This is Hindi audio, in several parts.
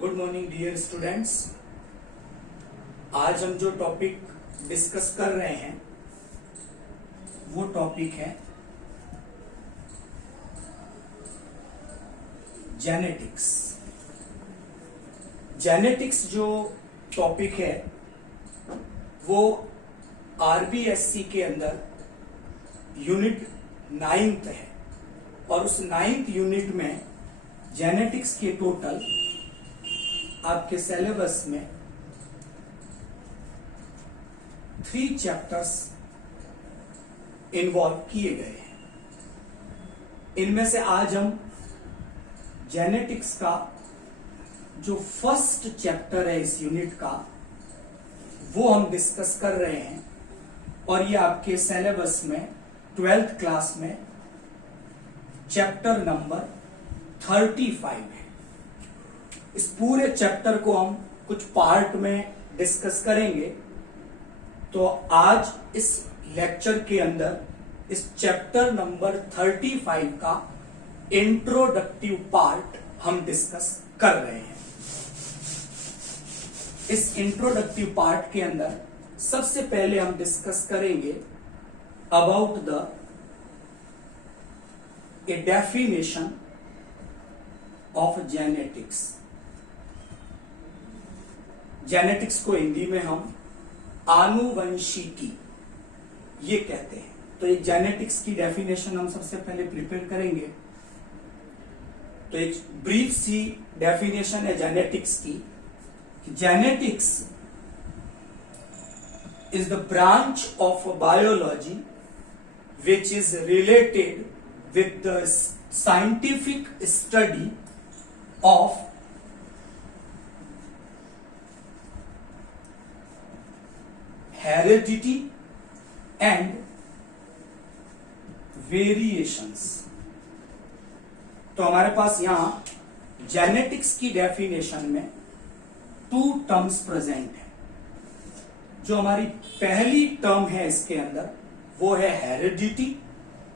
Good morning dear students. आज हम जो टॉपिक डिस्कस कर रहे हैं वो टॉपिक है जेनेटिक्स। जेनेटिक्स जो टॉपिक है वो आरबीएससी के अंदर यूनिट 9th है और उस 9th यूनिट में जेनेटिक्स के टोटल आपके सिलेबस में 3 चैप्टर्स इन्वॉल्व किए गए हैं। इनमें से आज हम जेनेटिक्स का जो फर्स्ट चैप्टर है इस यूनिट का वो हम डिस्कस कर रहे हैं और ये आपके सिलेबस में 12th क्लास में चैप्टर नंबर 35 है। इस पूरे चैप्टर को हम कुछ पार्ट में डिस्कस करेंगे। तो आज इस लेक्चर के अंदर इस चैप्टर नंबर 35 का इंट्रोडक्टिव पार्ट हम डिस्कस कर रहे हैं। इस इंट्रोडक्टिव पार्ट के अंदर सबसे पहले हम डिस्कस करेंगे about the a definition of genetics. Genetics को हिंदी में हम आनुवंशिकी ये कहते हैं। तो एक जेनेटिक्स की डेफिनेशन हम सबसे पहले प्रिपेयर करेंगे। तो एक ब्रीफ सी डेफिनेशन है जेनेटिक्स की। Genetics is the branch of biology which is related with the scientific study of heredity and variations. तो हमारे पास यहां जेनेटिक्स की डेफिनेशन में 2 टर्म्स प्रेजेंट है। जो हमारी पहली टर्म है इसके अंदर वो है हेरिडिटी,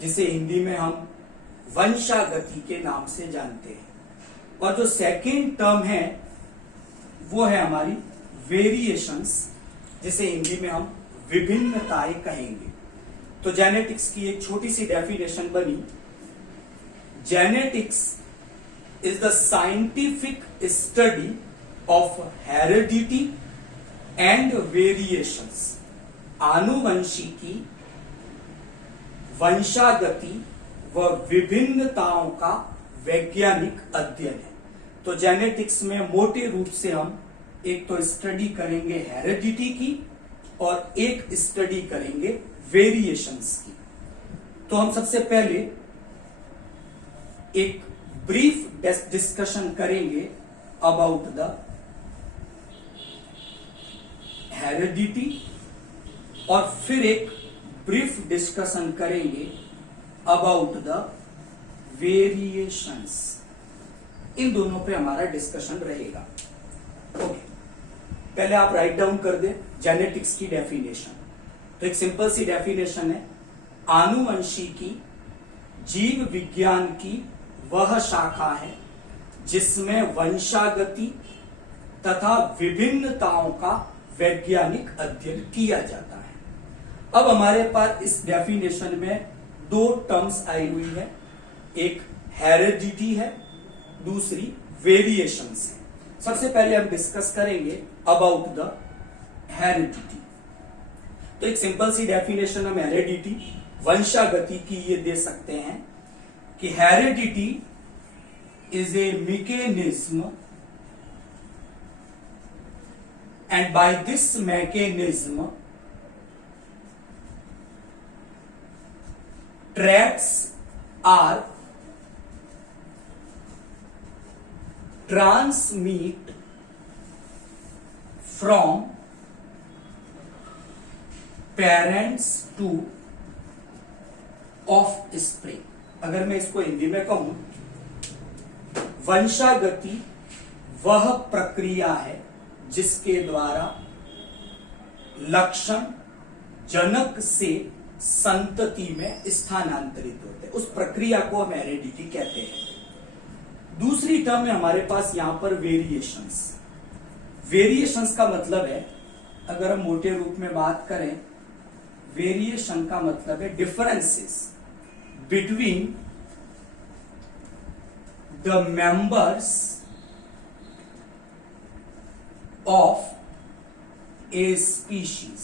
जिसे हिंदी में हम वंशागति के नाम से जानते हैं। और जो सेकेंड टर्म है वो है हमारी वेरिएशंस, जिसे हिंदी में हम विभिन्नताएं कहेंगे। तो जेनेटिक्स की एक छोटी सी डेफिनेशन बनी। Genetics is the scientific study of heredity and variations. आनुवंशिकी, वंशागति व विभिन्नताओं का वैज्ञानिक अध्ययन है। तो जेनेटिक्स में मोटे रूप से हम एक तो स्टडी करेंगे हेरिडिटी की और एक स्टडी करेंगे वेरिएशंस की। तो हम सबसे पहले एक ब्रीफ डिस्कशन करेंगे अबाउट द हेरिडिटी और फिर एक ब्रीफ डिस्कशन करेंगे अबाउट द वेरिएशंस। इन दोनों पे हमारा डिस्कशन रहेगा। ओके, पहले आप राइट डाउन कर दें जेनेटिक्स की डेफिनेशन। तो एक सिंपल सी डेफिनेशन है, आनुवंशिकी जीव विज्ञान की वह शाखा है जिसमें वंशागति तथा विभिन्नताओं का वैज्ञानिक अध्ययन किया जाता है। अब हमारे पास इस डेफिनेशन में 2 टर्म्स आई हुई है, एक हेरिडिटी है, दूसरी वेरिएशंस है। सबसे पहले हम डिस्कस करेंगे अबाउट द हेरिडिटी। तो एक सिंपल सी डेफिनेशन हम हेरिडिटी वंशागति की ये दे सकते हैं कि heredity is a mechanism and by this mechanism traits are transmit from parents to offspring। अगर मैं इसको हिंदी में कहूं, वंशागति वह प्रक्रिया है जिसके द्वारा लक्षण जनक से संतति में स्थानांतरित होते हैं। उस प्रक्रिया को हम हेरिडिटी कहते हैं। दूसरी टर्म है हमारे पास यहां पर वेरिएशंस। वेरिएशंस का मतलब है, अगर हम मोटे रूप में बात करें, वेरिएशन का मतलब है differences between the members of A species,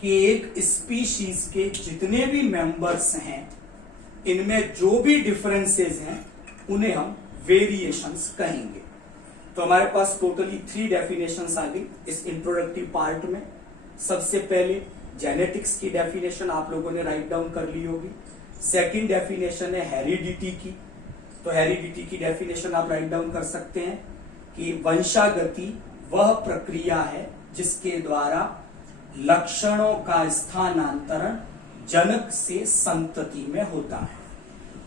कि एक स्पीशीज के जितने भी मेंबर्स हैं इनमें जो भी डिफरेंसेस हैं उन्हें हम वेरिएशंस कहेंगे। तो हमारे पास टोटली 3 डेफिनेशंस आ गई इस इंट्रोडक्टिव पार्ट में। सबसे पहले जेनेटिक्स की डेफिनेशन आप लोगों ने राइट डाउन कर ली होगी। सेकंड डेफिनेशन है हेरिडिटी की, तो हेरिडिटी की डेफिनेशन आप राइट डाउन कर सकते हैं कि वंशागति वह प्रक्रिया है जिसके द्वारा लक्षणों का स्थानांतरण जनक से संतति में होता है।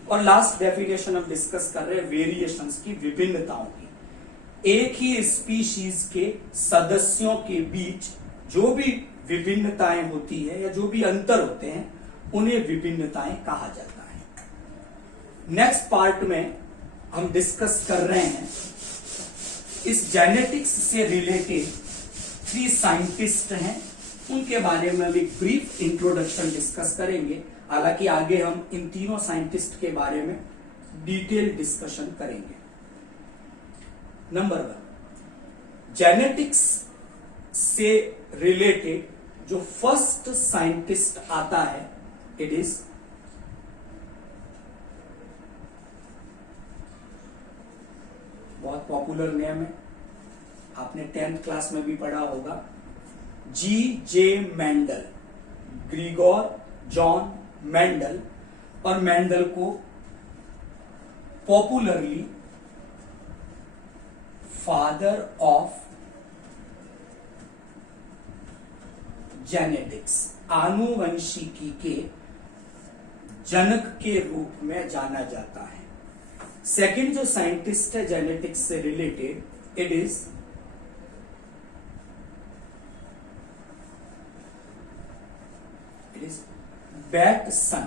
और लास्ट डेफिनेशन हम डिस्कस कर रहे हैं वेरिएशंस की, विभिन्नताओं की। एक ही स्पीशीज के सदस्यों के बीच जो भी विभिन्नताएं होती है या जो भी अंतर होते हैं उन्हें विभिन्नताएं कहा जाता है। नेक्स्ट पार्ट में हम डिस्कस कर रहे हैं इस जेनेटिक्स से रिलेटेड 3 साइंटिस्ट हैं, उनके बारे में हम एक ब्रीफ इंट्रोडक्शन डिस्कस करेंगे। हालांकि आगे हम इन तीनों साइंटिस्ट के बारे में डिटेल डिस्कशन करेंगे। नंबर 1, जेनेटिक्स से रिलेटेड जो फर्स्ट साइंटिस्ट आता है, इट इज बहुत पॉपुलर नेम है, आपने 10th क्लास में भी पढ़ा होगा, G.J. Mendel, Gregor John Mendel. और मेंडल को पॉपुलरली फादर ऑफ जेनेटिक्स, आनुवंशिकी के जनक के रूप में जाना जाता है। सेकंड जो साइंटिस्ट है जेनेटिक्स से related, it is Bateson.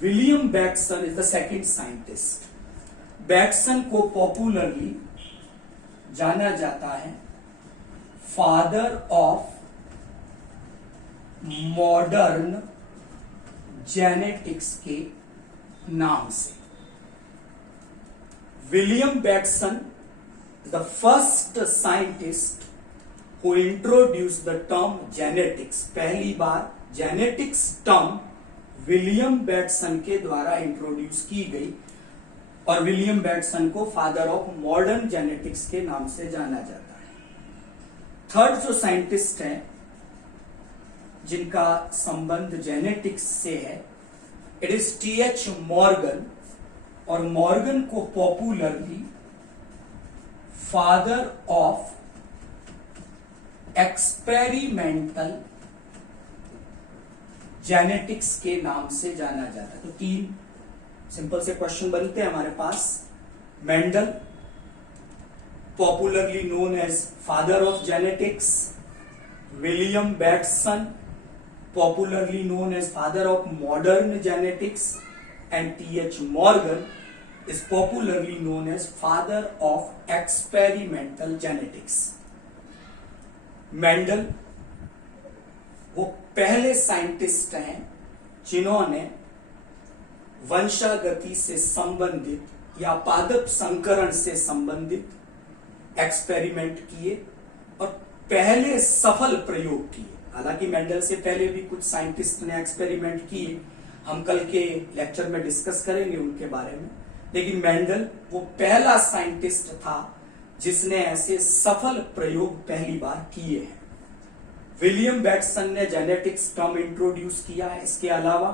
William Bateson is the second scientist. Bateson को पॉपुलरली जाना जाता है फादर ऑफ मॉडर्न जेनेटिक्स के नाम से। William Bateson the first scientist who introduce the term genetics. पहली बार जेनेटिक्स टर्म विलियम बैटसन के द्वारा इंट्रोड्यूस की गई और विलियम बैटसन को फादर ऑफ मॉडर्न जेनेटिक्स के नाम से जाना जाता है। थर्ड जो साइंटिस्ट है जिनका संबंध जेनेटिक्स से है, इट इज T.H. मॉर्गन। और मॉर्गन को popularly father of experimental genetics के नाम से जाना जाता है। तो 3 सिंपल से क्वेश्चन बनते हैं हमारे पास। Mendel popularly known as father of genetics, William Bateson popularly known as father of modern genetics, and T.H. Morgan is popularly known as father of experimental genetics. Mendel वो पहले साइंटिस्ट हैं जिन्होंने वंशागति से संबंधित या पादप संकरण से संबंधित एक्सपेरिमेंट किए और पहले सफल प्रयोग किए। हालांकि मेंडल से पहले भी कुछ साइंटिस्ट ने एक्सपेरिमेंट किए, हम कल के लेक्चर में डिस्कस करेंगे उनके बारे में, लेकिन मेंडल वो पहला साइंटिस्ट था जिसने ऐसे सफल प्रयोग पहली बार किए हैं। विलियम बैटसन ने जेनेटिक्स टर्म इंट्रोड्यूस किया है। इसके अलावा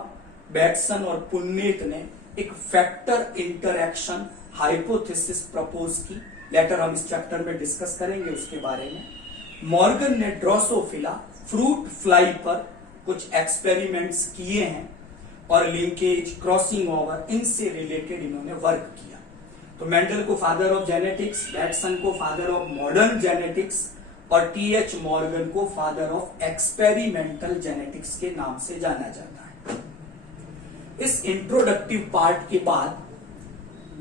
बैटसन और पुन्नेट ने एक फैक्टर इंटरैक्शन हाइपोथेसिस प्रपोज की। लेटर हम इस चैप्टर में डिस्कस करेंगे उसके बारे में। मॉर्गन ने ड्रोसोफिला फ्रूट फ्लाई पर कुछ एक्सपेरिमेंट्स किए हैं और लिंकेज, क्रॉसिंग ओवर, इनसे रिलेटेड इन्होंने वर्क किया। तो मेंडल को फादर ऑफ जेनेटिक्स, बैटसन को फादर ऑफ मॉडर्न जेनेटिक्स और T.H. मॉर्गन को फादर ऑफ एक्सपेरिमेंटल जेनेटिक्स के नाम से जाना जाता है। इस इंट्रोडक्टिव पार्ट के बाद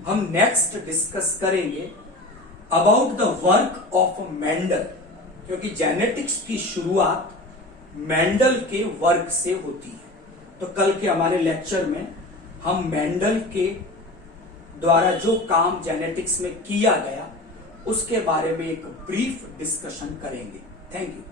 हम नेक्स्ट डिस्कस करेंगे about the work of Mendel, क्योंकि जेनेटिक्स की शुरुआत मेंडल के वर्क से होती है। तो कल के हमारे लेक्चर में हम मेंडल के द्वारा जो काम जेनेटिक्स में किया गया उसके बारे में एक ब्रीफ डिस्कशन करेंगे। Thank you.